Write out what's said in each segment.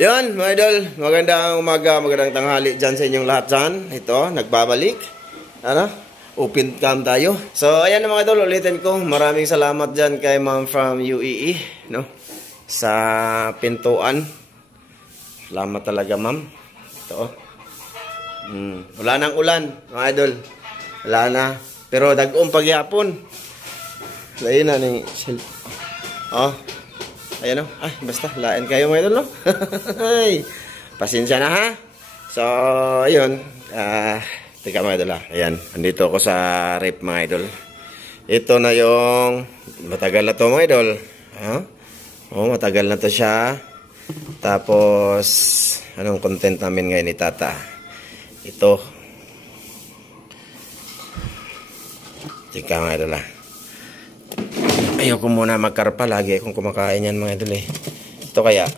Yan, mga idol, magandang umaga, magandang tanghali dyan sa inyong lahat dyan. Ito, nagbabalik. Ano? Open cam tayo. So, ayan mga idol, ulitin ko. Maraming salamat dyan kay ma'am from UAE, no? Sa pintuan. Salamat talaga, ma'am. Ito, wala nang ulan, mga idol. Wala na. Pero dag-um pagyapon. Lain na ning oh. Ayan o. Ay, basta. Lain kayo mga idol, no? Pasensya na, ha? So, ayun. Teka mga idol, ha? Ayan. Andito ako sa rep, mga idol. Ito na yung matagal na to, mga idol. Oh, matagal na to siya. Tapos, anong content namin ngayon ni Tata? Ito. Teka mga idol, ha? Ayoko muna magkarpa, lagi akong kumakain yan mga idol eh. Ito kaya.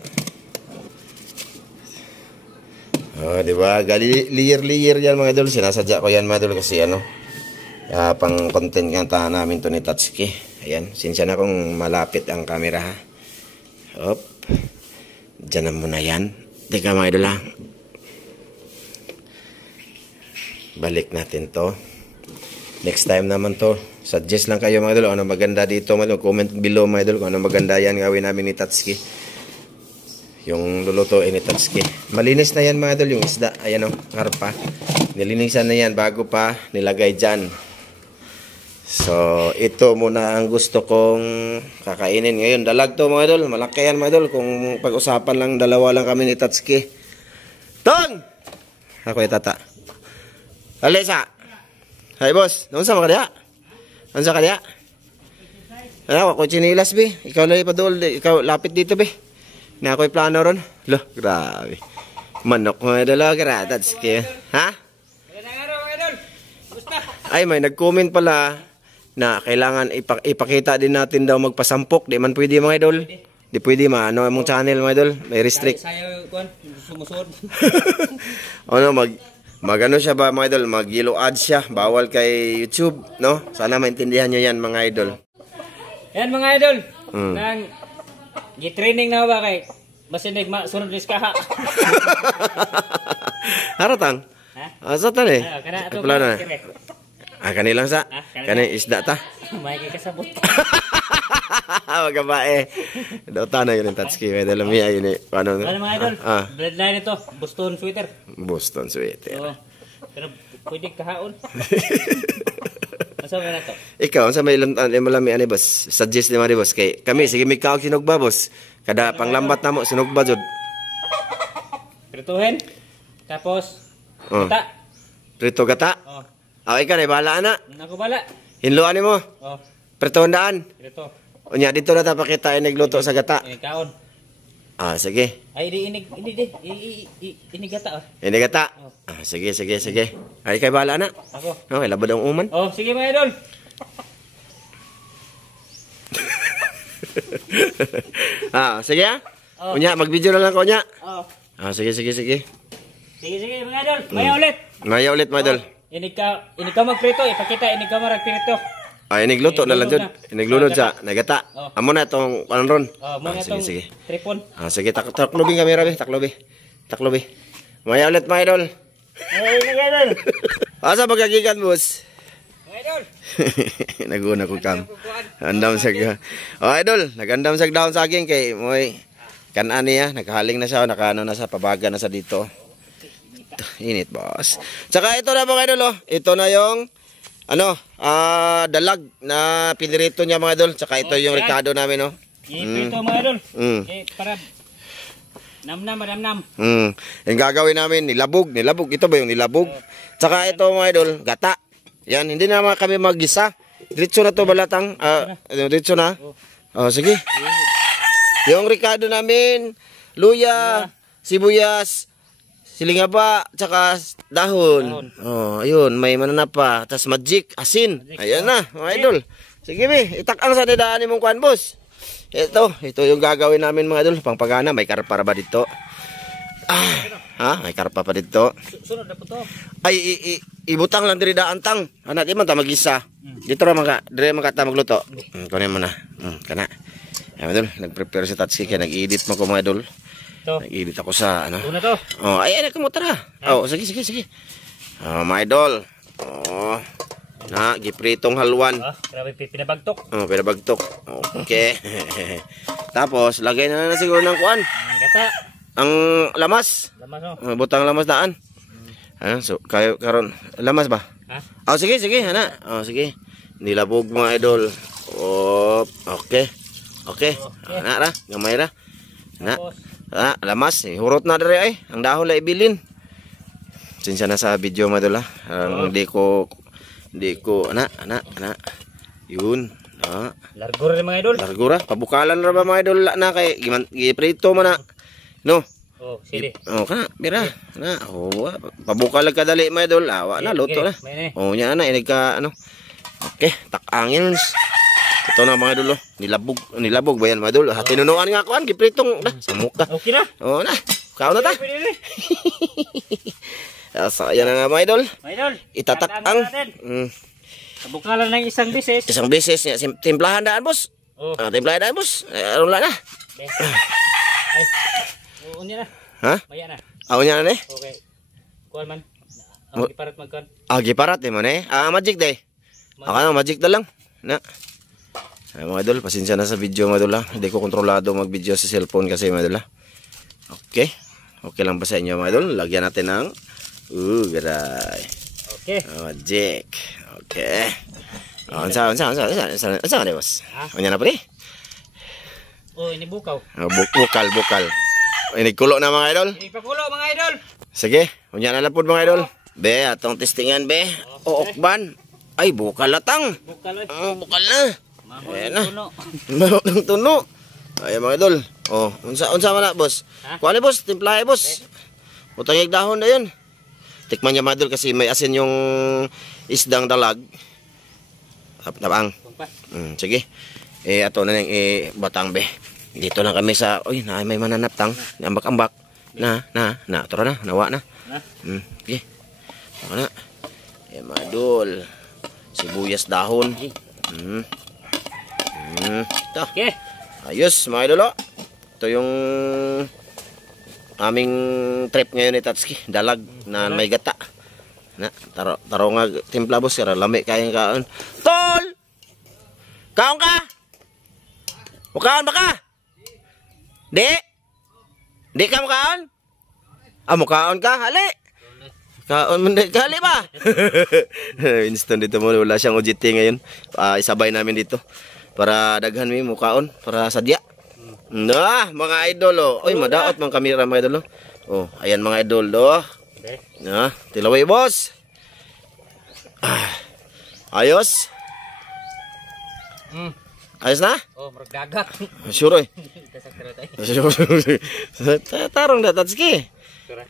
Oh, di ba? Layer yan mga idol. Sinasadya ko yan mga idol kasi ano. Pang content nga namin to ni Tatsuki. Ayan, sinsya na kung malapit ang camera ha. Hop. Diyan na muna yan. Teka mga idol ha. Balik natin to. Next time naman to. Suggest lang kayo mga idol. Ano maganda dito mga idol. Comment below mga idol. Kung ano maganda yan gawin namin ni Tatsuki. Yung lulutuin ni Tatsuki. Malinis na yan mga idol. Yung isda. Ayan o. Karpa. Nilinisan na yan bago pa nilagay dyan. So ito muna ang gusto kong kakainin ngayon. Dalag to mga idol. Malaki yan mga idol. Kung pag-usapan lang dalawa lang kami ni Tatsuki. Tong! Ako yung Tata. Alisa! Hi boss. Noon sa mga kaya? Ano sa kanya? Ano ako chinilas be? Ikaw lang ipadol. Ikaw lapit dito be. Na ako'y plano ron. Loh, grabe. Manok mo idol. Tatsuki. Ha? Ay, may nag-comment pala na kailangan ipakita din natin daw magpasampok. Di man pwede mga idol. Di pwede ano mong channel mga idol. May restrict. Sayo kon sumusod. Ano Magano siya ba mga idol? Mag-yellow ads siya. Bawal kay YouTube, no? Sana maintindihan nyo yan mga idol. Yan mga idol. Nang gi-training na ba kay basinig sunod ris ka ha. Haratang? Ha? Satan eh. Kana ato. Kanilang sa. Kani isda ta. May kasabot. Magabae. Dota na yun yung Tatsuki. May dalamiya yun eh. Paano mga idol? Breadline ito. Boston sweater. Boston sweater. Oo. Pero pwede kahaon. Masa na to? Ikaw, sa may malami ani boss? Suggest ni mga boss. Kay kami, sige may kaog sinugba boss. Kada panglambat na mo, sinugba jud. Prituhin. Tapos, gata. Prito gata? Oo. Ikaw na, bahala na. Ako bala. Hinluan mo. Oo. Prito daan. Prito. Unya, dito na tapakita inigluto sa gata. Inikaon. Sige. Ay, inigata. Inigata. Sige. Ay, kay bahala na. Ako. Okay, labad ang uman. Sige mga idol. Sige ha? Unya, mag-video na lang ko unya. Sige. Sige mga idol. Maya ulit mga idol. Inig ka magprito. Ipakita, inig ka magprito. Inigluto na lang dyan. Iniglunod sa nagata. Amo na itong ron. Muna itong tripon. Sige, taklobi kami rabi. Taklobi. Maya ulit mga idol. Ay, mga idol. Asa pagkagigan, boss? Mga idol. Naguna ko kam. Andam sa idol, nagandam sa daon saging kay moy kanan niya, nakahaling na siya, nakaano na sa pabaga na sa dito. Init, boss. Tsaka ito na mga idol, ito na yung dalag na pinirito niya mga idol. Tsaka ito yung ricado namin, no. Ito mga idol. Para namnam. Yung gagawin namin, nilabog. Ito ba yung nilabog? Tsaka ito mga idol, gata. Yan, hindi na kami mag-gisa. Diretso na to balatang. Diretso na. Sige. Yung ricado namin, luya, sibuyas, silingaba, tsaka dahon. Ayun, may mananap pa. Tapos magic, asin. Ayan na, mga idol. Sige, itakang sa nidaan mong kuhan, boss. Ito yung gagawin namin mga idol. Pangpagana, may karpa ba dito? May karpa pa dito. Sunod na po to. Ay, ibutang lang diri daan tang. Di man ta mag-isa. Dito ra ta magluto. Kunin mo na. Kana. Ay, idol, nag-prepare si Tatsuki kaya nag-edit mo ko mga idol. Ito. Nag-edit ako sa ano. Una to. Oh, ay kamo tara. Oh, sige. Mga idol. Oh. Na, gipritong halwan. Grabe pinabagtok. Oh, pinabagtok. Okay. Tapos lagay na siguro ng kuan. Ang gata. Ang lamas. Lamas Butang lamas daan. So kayo karon lamas ba? Ha? Oh, sige, ana. Oh, sige. Nilabog mga idol. Oh, okay. Ana ra, gamay ra. Na. Lamas, hurot na dere ay. Ang dahon la ibilin. Sinsya na sa video mga idol ha. Hindi ko ana. Yun. Largo rin mga idol. Largo ra. Pabukalan ra ba mga idol na kay giprito man na. No. Oh, sige. Oh, kana, bira. Na, pabukal ka dali mga idol. Wa na luto na. Oh, nya na inig ka ano. Okay, tak-angin. Ito na mga idol, nilabog ba yan mga idol? Tinunuan nga kuan, gipritong na sa muka. Okay na. Oh na. Kaon na ta. So, ayan na nga mga idol. Mga idol. Itatak-ang. Pabukalan ng isang beses. Isang beses niya. Timplahan daan, boss. Oh. Timplahan daan, boss. Ano na? Ay. Unya na. Ha? Maya na. Unya na ne? Okay. Kuan man. Giparat magkan. Giparat mo ne? Magic day. Magic na lang. Na. Ay, mga idol, pasensya na sa video mga idol ha. Hindi ko kontrolado mag-video sa cellphone kasi mga idol ha. Okay. Okay lang ba sa inyo mga idol? Lagyan natin ng garay. Okay. Magic. Okay. Unsa na boss? Unya na pre? Oh, ini bukaw. Bukal. Inigkulo na mga idol. Inipakulo mga idol. Sige, unya na lang po mga idol. Be, atong testingan be. Ookban. Ay, bukal latang. Bukal. Bukal na. Ayan na. Mahal ng tuno. Ay mga idol. Oh, unsa man na boss? Kuha na boss, timplahe boss. Butang dahon na yun. Tikman niya mga idol kasi may asin yung isdang dalag. Tapang. Sige. Ato na yung batang be. Dito lang kami sa, may mananaptang. Ambak-ambak. Tara na, nawa na. Okay. Ako na. Mga idol. Sibuyas dahon. Ito. Okay. Ayos mga idol. Ito yung aming trip ngayon ni Tatsuki. Dalag na may gata. Taro nga timpla boss. Lami kayang kaon. Tol! Kaon ka? Mukaon ba ka? Di ka mukaon? Mukaon ka? Hali! Kaon mo hali ba? Winston dito mo. Wala siyang OJT ngayon. Isabay namin dito. Para daghan mi mukaon. Para sadya. Mga idol. Oy, madaot mga kamera mga idol. Ayan mga idol. Tilaway boss. Ayos. Ayos na? Maragdagak. Sure. Tarong na Tatsuki.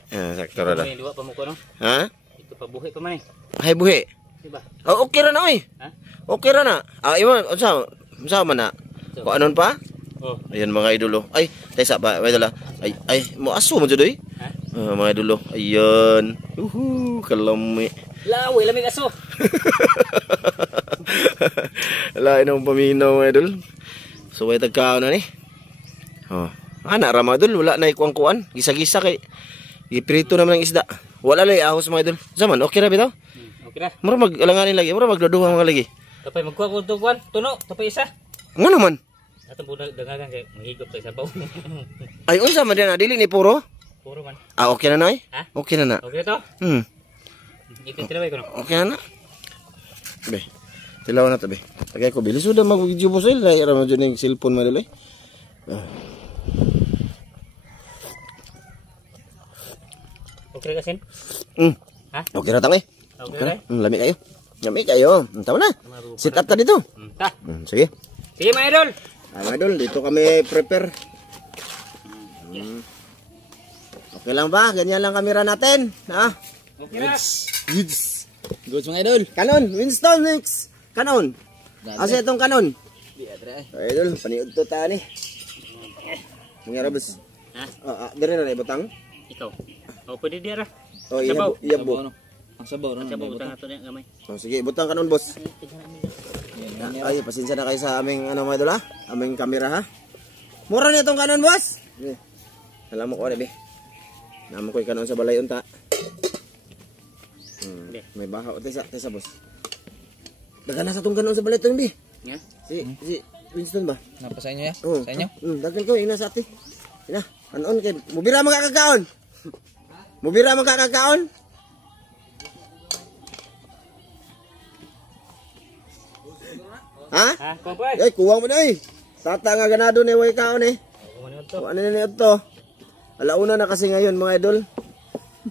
Sakto ra. May duwa pa mo ko no? Ha? Ito pa buhi pa man eh. Ay buhi. Diba? Okay ra na oy. Ha? Okay ra na. Imo unsa man na? Ko anon pa? Ayan mga idolo. Ay, taysa ba idol. Ay, mo aso mo jud oy. Ha? Mga idolo. Ayan. Kalami. Lawi lamig aso. Lain ang paminaw mga idol. So way tagkaon na ni. Ana ra mga idol, wala na ikuan-kuan. Gisa-gisa kay iprito naman ang isda. Wala lay ahos mga idol. Zaman okay ra bitaw? Okay ra. Mura mag-alanganin lagi, mura magduduha mga lagi. Tapay magkuha ko ito kuan, tuno, tapay isa. Nga naman. Atong bunag dangagan kay mahigop sa sabaw. Ay unsa man din dili ni puro? Puro man. Okay na noy? Ha? Okay na na. Okay to? Ito tilaway ko no. Okay na na. Be. Tilaw na to be. Tagay ko bilis udah mag-video mo sila. Ira mo dyan yung cellphone mo dali. Okay kasin? Ha? Okay na tang eh. Okay na. Lami kayo. Lami kayo. Tama na. Sit up ta dito. Ta. Sige. Sige mga idol. Mga idol, dito kami prepare. Okay lang ba? Ganyan lang kamera natin. Ha? Okay na. Goods mga idol. Kanon. Winston mix. Kanon. Asa itong kanon? Idol, paniud to ta ni. Mga rabos. Ha? Dire na ibutang. Ikaw. Pwede dira. Iyabo. Ang sabaw na. Sabaw utang ato niya gamay. Sige, ibutang kanon boss. Ay, pasensya na kayo sa aming mga idol ha. Aming kamera ha. Mura na itong kanon boss. Alam mo ko be. Namo ko kanon sa balay unta. May bahaw tesa boss. Dagan na sa tong kanon sa balay to bi. Nga? Si Winston ba? Napa sa inyo ya? Oh, Sa inyo? dagan ko ina sa ati. Ina, anon kay mubira man kakakaon. Mubira man kakakaon. Ha? Ha, kumpay. Ay, kuwang mo na eh. Tata nga ganado ni way kaon eh. Ano na ito? Alauna na kasi ngayon mga idol.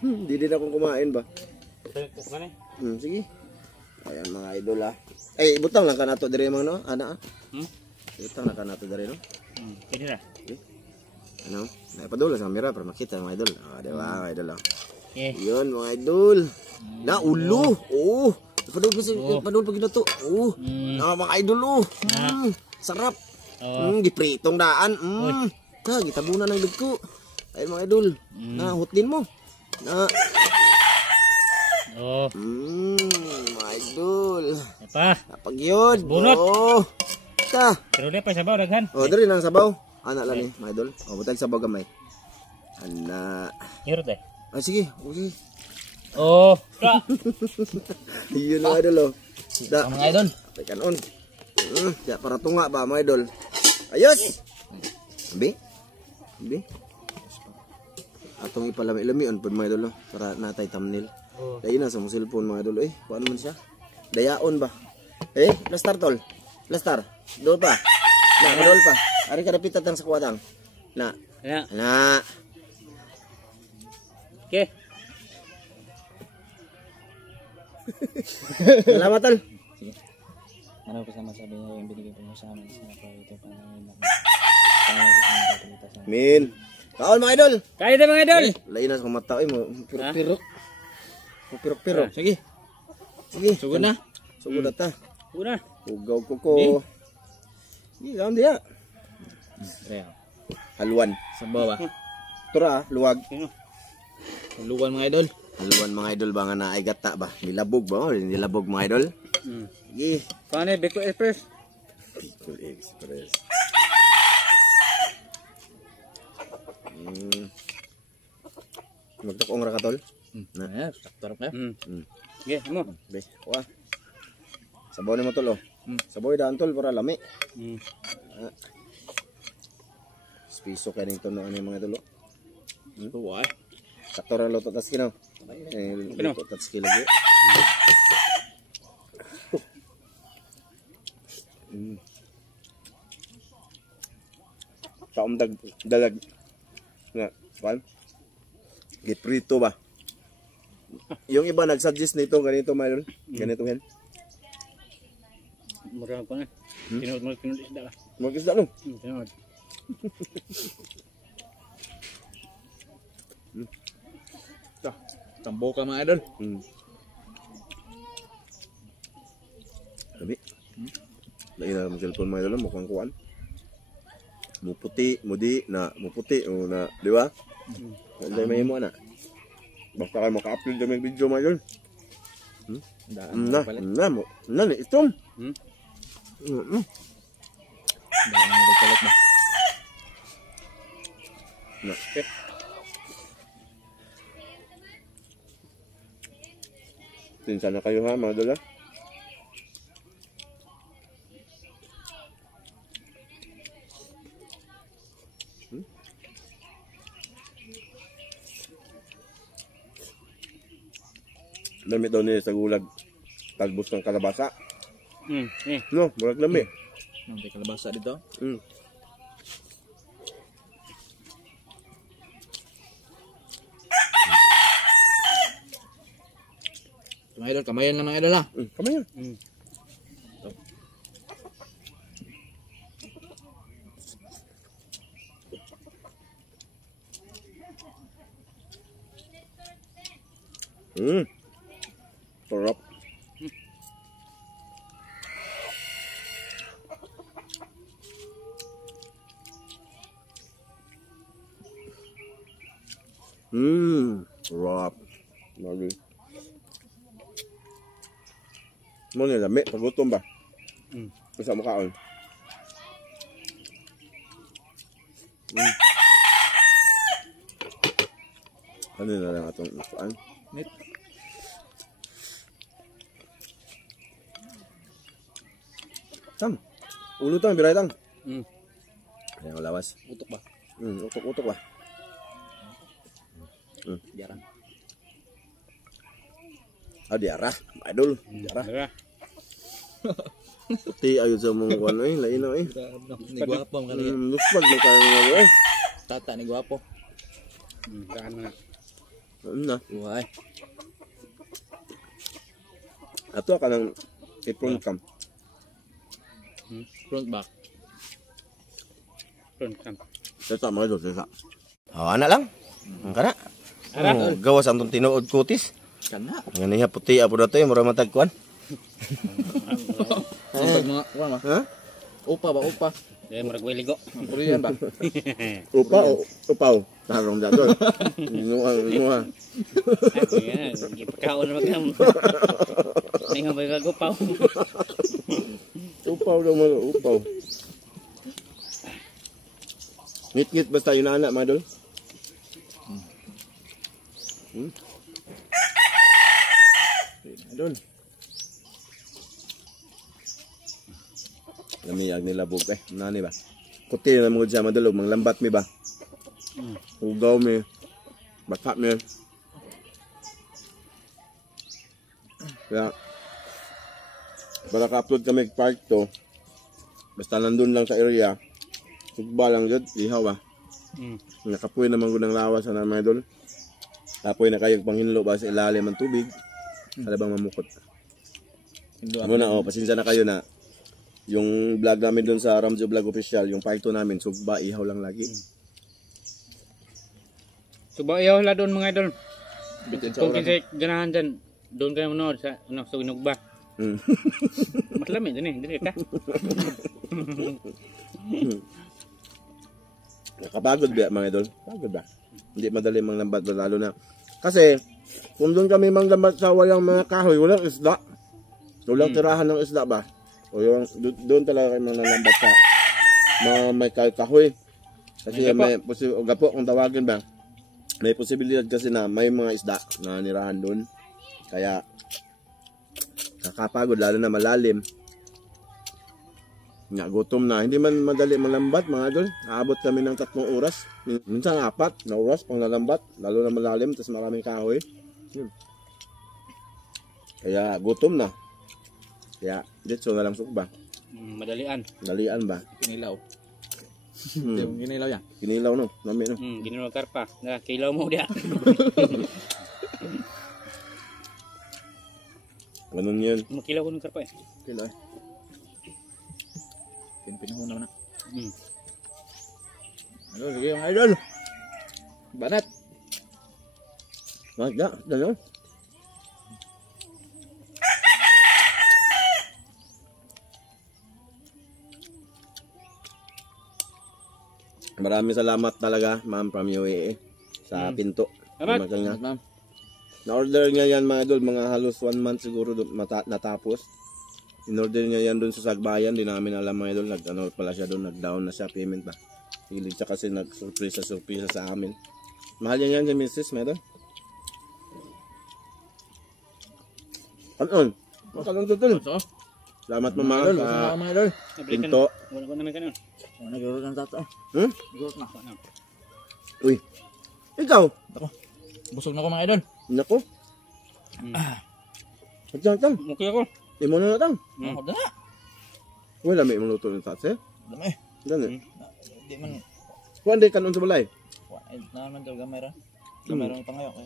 Hindi din akong kumain ba? Sige. Ayan mga idol ah. Ay, butang lang ka nato diri mga no? Ana ah. Butang lang ka nato diri no? Pwede na. Ano? Naipadula sa camera para makita mga idol. Ah, di ba mga idol ah. Okay. Yun mga idol. Na ulo. Oh. Padul pag ginato. Oh. Na mga idol oh. Sarap. Gipritong daan. Ta, gitabunan ng dugko. Ay mga idol. Na hutin mo. Na. Oh. Mga idol. Apa? Napagyod. Bunot. Oh. Ta. Pero di pa sabaw daghan. Oh, diri nang sabaw. Ana lang ni, mga idol. Oh, butang sabaw gamay. Ana. Hirot eh. Ah, sige. Oh, sige. Oh, ka. Yun mga idol oh. Da. Mga idol. Ay kanon. Ya para tunga ba mga idol. Ayos. Abi. Abi. Atong ipalami-lami on pud mga idol no? Para natay thumbnail. Dai na sa mong cellphone mga idol eh. Kuan man siya? Dayaon ba? Lastar tol. Lastar. Dol pa. Na dol pa. Ari ka dapitat ang sa kuwadang. Na. Ya. Na. Okay. Salamat tol. Sige. Ano pa sa masabi niya yung binigay po mo sa amin sa ito Panginoon. Min. Kaon mga idol. Kaya tayo mga idol. Lain na sa mata mo. Piro-piro. Piro-piro. Sige. Sige. Sugod na. Sugod na ta. Una. Ugaw ko ko. Di kaon dia. Real. Haluan. Sabaw ba? Tura, luwag. Luwan mga idol. Haluan mga idol ba nga naay gata ba? Nilabog ba? Nilabog mga idol. Sige. Paano Beko Express? Bicol Express. Magtukong ra ka tol. Na, sakto ra ka. Okay, mo. Be, kuha. Sabaw ni mo tol oh. Sabaw daan tol para lami. Piso kaning tuno ani mga tol. Tuwa. Sakto ra luto tas kino. Luto tas kilo lagi. Taom dalag. Nga, kan? Giprito ba? Yung iba nag-suggest nito ganito mayroon. Ganito hen. Murang ko na. Tinod mo isda ka. Mag-isda no. Tinod. Tambo ka mga idol. Sabi. Lain na ang cellphone mga idol mukhang kuan. Muputi, mudi na muputi o na, di ba? Hindi may mo na. Basta kayo maka-upload na may video mga idol. Na, itong. Daan na palit ba? Na. Tinsa na kayo ha mga idol ha. Lami daw niya sa gulag. Talbos ng kalabasa. No, murag lami. May kalabasa dito. Mga idol, kamayan lang mga idol ha. Kamay yan. Sarap. Sarap. Lagi. Mo ni lami pagutom ba? Bisa mo kaon. Ano na lang atong lutuan? Nit. Tang. Ulo tang, biray tang. Hmm. Ayan ang lawas. Utok ba? Utok-utok ba? Jarang. Diarah. Idol. Diarah. Tara. Puti ayun sa mong kuwan eh. Lain na eh. Ni guwapo ang kali. Luspag mo kayo nga eh. Tata ni guwapo. Daan mo na. Ano na? Uhay. Ato ka ng ipron cam. Front back. Front cam. Sesa mga idol, sesa. Ana lang. Ang kana. Ara. Gawas ang tinuod kutis. Kana. Nga niya puti apo dato eh. Mura matag kuwan. Pag mga kuwan ba? Ha? Upa ba? Upa. Dahil marag ligo. Korean ba? Upaw. Tarong dato. Inuha. Ayan, ipakaon na magkam. Hindi nga ba gagupaw. Upaw daw mo, upaw. Ngit-ngit basta yun anak, mga idol. Idol. Namiyag nila bug eh. Nani ba? Kuti na mga dyan, madulog. Manglambat mi ba? Ugaw mi. Baka mi. Kaya, para ka-upload kami part to, basta nandun lang sa area, sugba lang dyan, ihaw ba? Nakapoy naman ko ng lawas na mga idol. Tapoy na kayong panghinlo ba sa ilalim ng tubig, alabang mamukot. Ano na, pasensya na kayo na yung vlog namin dun sa Ramjo Vlog Official, yung part 2 namin, sugba, ihaw lang lagi. Suba iyaw la doon mga idol. Bitin sa Kung oras. kinsay ganahan dyan, doon kayo manood sa suginog ba? Mas lamig dun eh, dili ka. Nakapagod ba mga idol? Pagod ba? Hindi madali manglambat ba lalo na. Kasi, kung doon kami manglambat sa walang mga kahoy, walang isda. Walang tirahan ng isda ba? O yung, doon talaga kayo manglambat sa mga may kahoy. Kasi may gapo kung tawagin ba, may posibilidad kasi na may mga isda na nirahan doon. Kaya, nakapagod lalo na malalim. Nga, gutom na. Hindi man madali malambat mga idol. Aabot kami ng 3 oras. Minsan 4 na oras pang nalambat. Lalo na malalim, tapos maraming kahoy. Yun. Kaya gutom na. Kaya ditso na lang sukba. Madalian. Dalian ba? Kinilaw. Yung kinilaw yan. Kinilaw no? Nami no? Ginulong karpa. Kilaw mo dia. Ganun yun. Makilaw ko ng karpa eh. Kinilaw eh. Pinahon naman na. Ano, sige yung idol. Banat. Magda, gano'n. Maraming salamat talaga, ma'am, from UAE sa pinto. Salamat. Maganda. Ma'am. Na-order niya yan mga idol, mga halos 1 month siguro natapos. In-order niya yan doon sa Sagbayan, di namin alam mga idol, nag-ano pala siya doon, nag-down na siya, payment ba. Hilig siya kasi nag-surprise sa amin. Mahal niya yan si Mrs. Meron. Ano? Makalong tutol. So, Salamat mo mga idol sa mga idol. pinto. Wala ko naman kanon. Nagurot ng tato. Hmm? Nagurot na. Uy. Ikaw? Ako. Busog na ko mga idol. Nako. Tang. Okay ako. Imo na tang. Ako na. Wala may imong luto ng tatse. Dami. Dali. Di man. Kuan day kanon sa balay. Naman daw gamay ra. Gamay ra pa ngayon.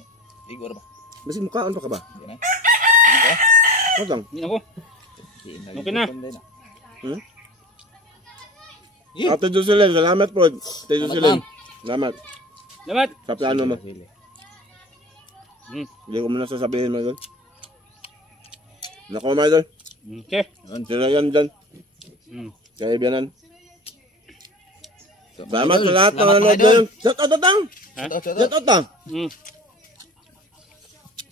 Igor ba? Basi mukhaon pa ka ba? Di na. Ano tang? Hindi ako. Okay na. Hmm? Ate Jocelyn, salamat po. Ate Jocelyn. Salamat. Salamat. Sa plano mo. Hmm. Hindi ko muna sasabihin mga idol. Nako mga idol. Okay. Sila yan dyan. Kaibianan. Salamat sa lahat ng nanonood ngayon. Shout out tang! Shout out tang!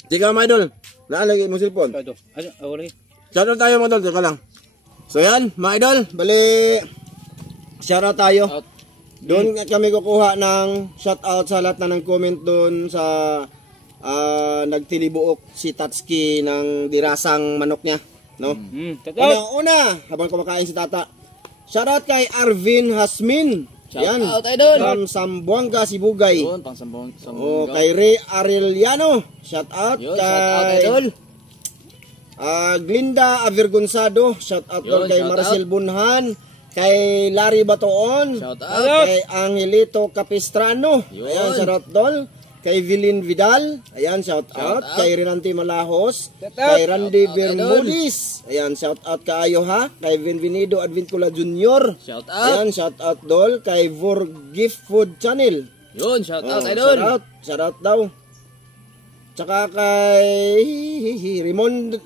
Tika mga idol. Naalagay mo cellphone. Ito. Ano lagi? Shout out tayo mga idol. Teka lang. So yan mga idol. Bali. Shout out tayo. Doon kami kukuha ng shoutout sa lahat na nag-comment doon sa nagtilibuok si Tatsuki ng dirasang manok niya, no? Shoutout. Una, habang kumakain si Tata. Shoutout kay Arvin Hasmin. Yan. Shoutout, idol. From Sambuanga, Sibugay. Yun, pang sambong. Oh, kay Ray Arellano. Shoutout Yun, kay shoutout, idol. Glinda Avergonzado. Shoutout Yun, kay shoutout. Maricel Bunhan. Kay Larry Batoon. Shoutout. Kay Angelito Capistrano. Yun. Ayan, shoutout dol. Kay Vilin Vidal. Ayan, shoutout. Shoutout. Kay Renante Malahos. Shoutout. Kay Randy Shoutout, Bermudis. Ayan, shoutout kaayo ha. Kay Benvenido Advincula Jr. Shoutout. Ayan, shoutout dol. Kay Vor Gift Food Channel. Yun, shoutout, Oh, idol. shoutout daw. Tsaka kay Raymond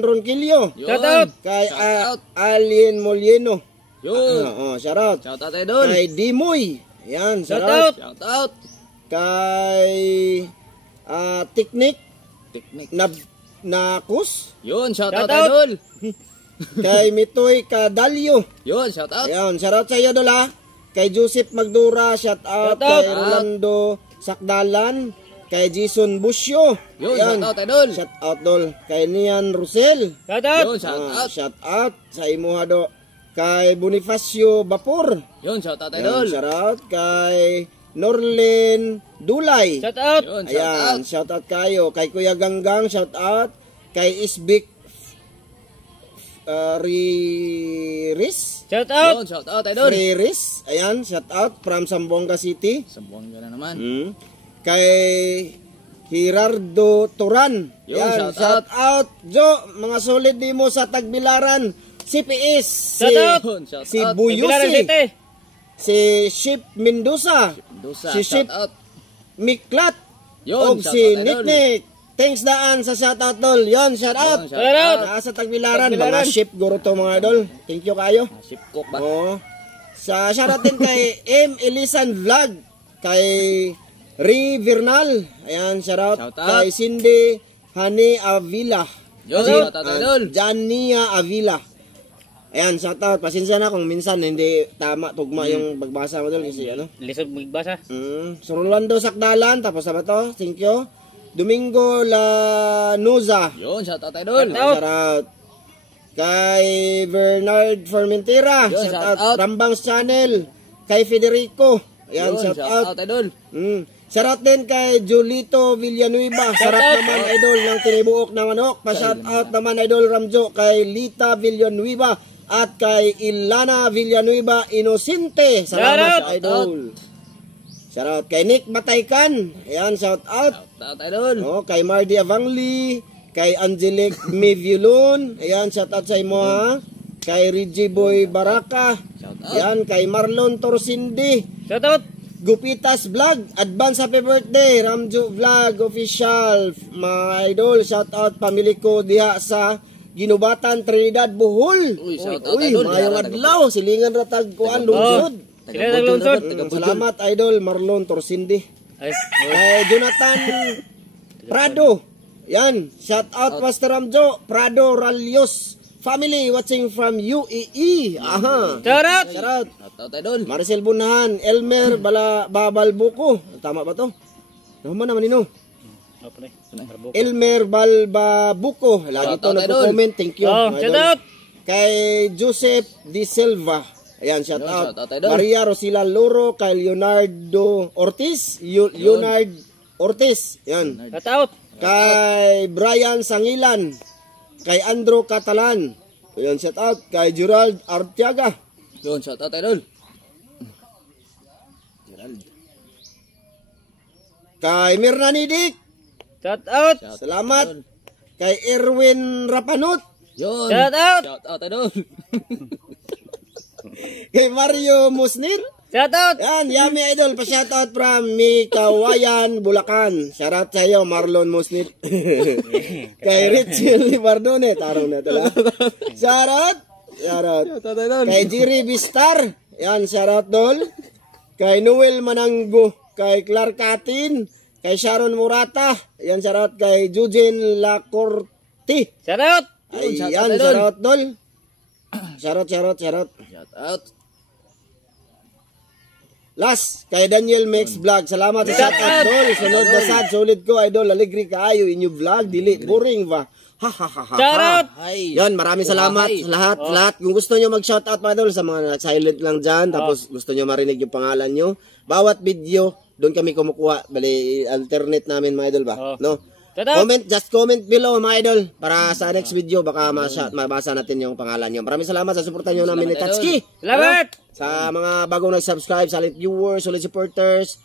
Ronquillo. Yun. Shoutout. Kay Shoutout. Alien Molieno. Yun. Shoutout. Shoutout, idol. Kay Dimoy. Ayan, Shoutout. shoutout. Shoutout. Kay Tiknik Teknik. Nakus. Yun, shoutout, Shoutout. idol. Kay Mitoy Kadalyo. Yun, shoutout. Ayan, shoutout sa iyo dol ha. Kay Joseph Magdura, shoutout. Shoutout. Kay Rolando Sakdalan. Kay Jason Busyo. Yun, Ayan. shoutout, idol. Shoutout dol. Kay Nian Rosel. Shoutout. Yun, shoutout. Shoutout sa imo ha do. Kay Bonifacio Bapor. Yun, shoutout, Ayan, idol. shoutout kay Norlen Dulay. Shoutout. Yun, Ayan, shoutout. shoutout kayo. Kay Kuya Ganggang, shoutout. Kay Isbik Riris. Shoutout. Yun, shoutout, idol. Riris. Ayan, shoutout from Zamboanga City. Sambuang ka na naman. Kay Gerardo Turan. Yun, Ayan, shoutout. shoutout. Jo, mga solid di mo sa Tagbilaran. Si PS. Shoutout. Yun, Si shoutout. Bilaran Buyusi. City. Si Ship Mendoza. Mendoza, Si Ship shoutout. Miklat. Yun, O si shoutout, idol. Niknik. Thanks daan sa shoutout dol. Yon, shoutout. Yun, shoutout. Nasa Tagbilaran. Tagbilaran. Mga ship guro to mga idol. Thank you kayo. Ship cook ba? Oo. Sa shoutout din kay M. Elisan Vlog. Kay Ri Vernal. Ayan, shoutout. Shoutout. Kay Cindy Hani Avila. Yun, shoutout, idol. Jania Avila. Ayan, shoutout. Pasensya na kung minsan hindi tama, tugma yung pagbasa mo dol kasi ano. Lisod magbasa. So Rolando Sakdalan, tapos na ba to? Thank you. Domingo Lanuza. Yun, shoutout, idol. Shoutout. Kay Bernard Formentera. Yun, Shoutout. shoutout. Rambang's Channel. Kay Federico. Ayan, Yun, shoutout. shoutout, idol. Shoutout din kay Julito Villanueva. Sarap Shoutout. naman idol ng tinibuok na manok. Pa-shoutout naman idol Ramjo kay Lita Villanueva at kay Ilana Villanueva Inosente. Salamat Shoutout. idol. Shoutout kay Nick Bataykan. Ayan, shoutout. Shoutout, idol. Oh, kay Mardy Avangli, kay Angelic Mivulon. Ayan, shoutout sa imo ha. Kay Reggie Boy Baraka. Shoutout. Ayan, kay Marlon Torsindi. Shoutout. Gupitas Vlog, advance happy birthday, Ramjo Vlog official, mga idol, shout out pamilya ko diha sa Ginubatan, Trinidad, Bohol. Uy, shout out, Uy, idol. mayong adlaw, silingan ratag kuan lungsod. Sila naglungsod. Salamat idol Marlon Torsindi. Ay, Jonathan Prado. Yan, shout out Master Ramjo, Prado Ralios family watching from UAE. Aha. shoutout. Shout out. Shoutout, idol. Maricel Bunahan, Elmer Babalbuko. Tama ba to? Naman naman nino. Opo na. Marbuko. Elmer Balbabuko. Lagi to Shoutout, nagko-comment. Thank you. Oh, mga idol. shoutout. Kay Joseph Di Silva. Ayan, shout Yun, out. shoutout, idol. Maria Rosila Loro, kay Leonardo Ortiz. Leonard Ortiz. Yan. Shoutout. Kay Brian Sangilan. Kay Andrew Catalan. Ayan, shout out. Kay Gerald Artiaga. Yun, shoutout, idol. Kay Mirna Nidik. Shoutout. Salamat. Kay Erwin Rapanut. Yun. Shoutout. Shoutout, idol. Kay Mario Musnit. Shoutout. Yan, yummy idol. Pa-shoutout from Mikawayan, Bulacan. Shoutout sa iyo, Marlon Musnit. Kay Richie Libardone. Tarong na tala. Shoutout. Shoutout. Shoutout, idol. Kay Jerry Bistar. Yan, shoutout dol. Kay Noel Mananggo. Kay Clark Atin. Kay Sharon Murata. Yan, shoutout kay Eugene Lacorti. Shoutout. Ay, Shoutout, yan, idol. shoutout dol. Shoutout. Shoutout. Last, kay Daniel Mix Vlog. Salamat sa shoutout, Dol. Sunod basad, solid ko, idol. Aligri kaayo, inyo vlog. Dili, boring ba? Ha, ha, ha, ha. Shoutout! Yan, maraming salamat sa lahat. Lahat, kung gusto nyo mag-shoutout, mga idol, sa mga silent lang dyan, tapos gusto nyo marinig yung pangalan nyo, bawat video, doon kami kumukuha. Bali, alternate namin, mga idol ba? No? Comment, just comment below, mga idol, para sa next video, baka mabasa natin yung pangalan nyo. Maraming salamat sa suporta nyo namin ni Tatsuki. Salamat! Sa mga bagong nag-subscribe, solid viewers, solid supporters.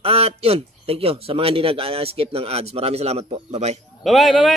At yun, thank you sa mga hindi nag-skip ng ads. Maraming salamat po. Bye-bye. Bye-bye, bye-bye!